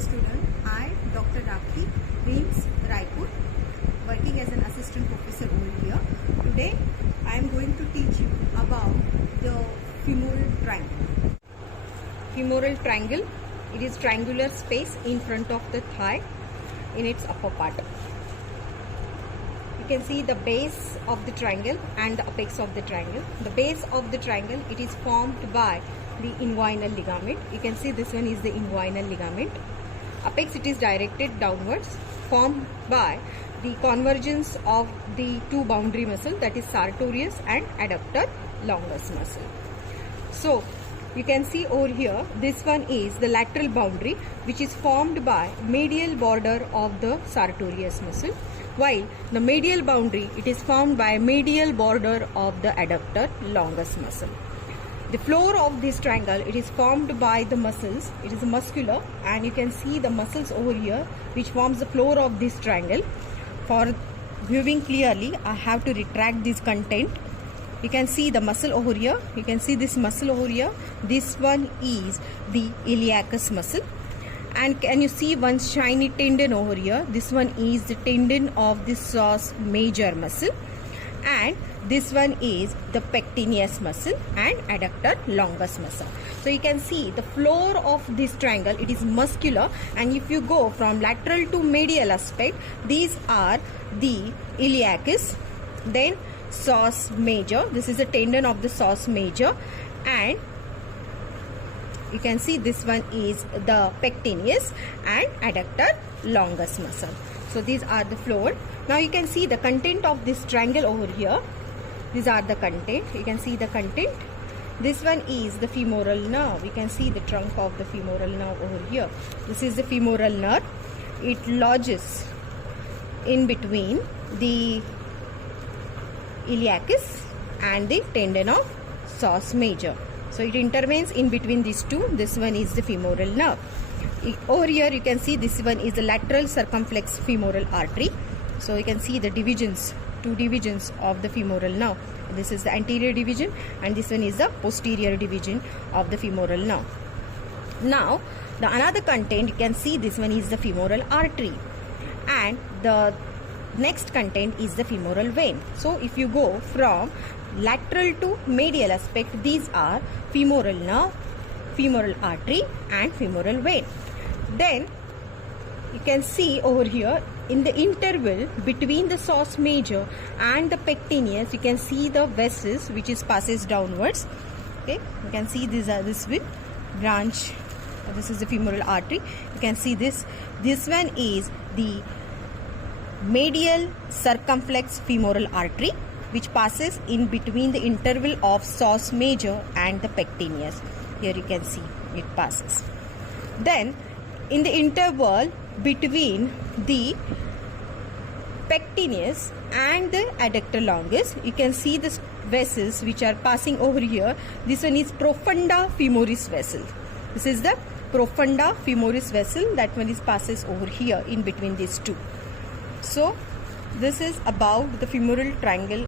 dear student, I, Dr.Rakhee, Reams, Raipur, working as an assistant professor over here. Today, I am going to teach you about the femoral triangle. Femoral triangle, it is triangular space in front of the thigh in its upper part. You can see the base of the triangle and the apex of the triangle. The base of the triangle, it is formed by the inguinal ligament. You can see this one is the inguinal ligament. Apex, it is directed downwards, formed by the convergence of the two boundary muscle, that is sartorius and adductor longus muscle. So you can see over here, this one is the lateral boundary which is formed by medial border of the sartorius muscle, while the medial boundary, it is formed by medial border of the adductor longus muscle. The floor of this triangle, it is formed by the muscles. It is muscular, and you can see the muscles over here which forms the floor of this triangle. For viewing clearly, I have to retract this content. You can see the muscle over here. You can see this muscle over here. This one is the iliacus muscle. And can you see one shiny tendon over here? This one is the tendon of the psoas major muscle. And this one is the pectineus muscle and adductor longus muscle. So you can see the floor of this triangle, it is muscular, and if you go from lateral to medial aspect, these are the iliacus, then psoas major. This is the tendon of the psoas major, and you can see this one is the pectineus and adductor longus muscle. So these are the floor. Now you can see the content of this triangle over here. These are the content. You can see the content. This one is the femoral nerve. You can see the trunk of the femoral nerve over here. This is the femoral nerve. It lodges in between the iliacus and the tendon of psoas major. So it intervenes in between these two. This one is the femoral nerve. Over here you can see this one is the lateral circumflex femoral artery. So you can see the divisions, two divisions of the femoral nerve. This is the anterior division, and this one is the posterior division of the femoral nerve. Now the another content, you can see this one is the femoral artery, and the next content is the femoral vein. So if you go from lateral to medial aspect, these are femoral nerve, femoral artery and femoral vein. Then you can see over here in the interval between the psoas major and the pectineus, you can see the vessels which is passes downwards. Okay, you can see these are this with branch. This is the femoral artery. You can see this. This one is the medial circumflex femoral artery, which passes in between the interval of psoas major and the pectineus. Here you can see it passes. Then in the interval between the pectineus and the adductor longus, you can see the vessels which are passing over here. This one is profunda femoris vessel. This is the profunda femoris vessel. That one is passes over here in between these two. So this is about the femoral triangle.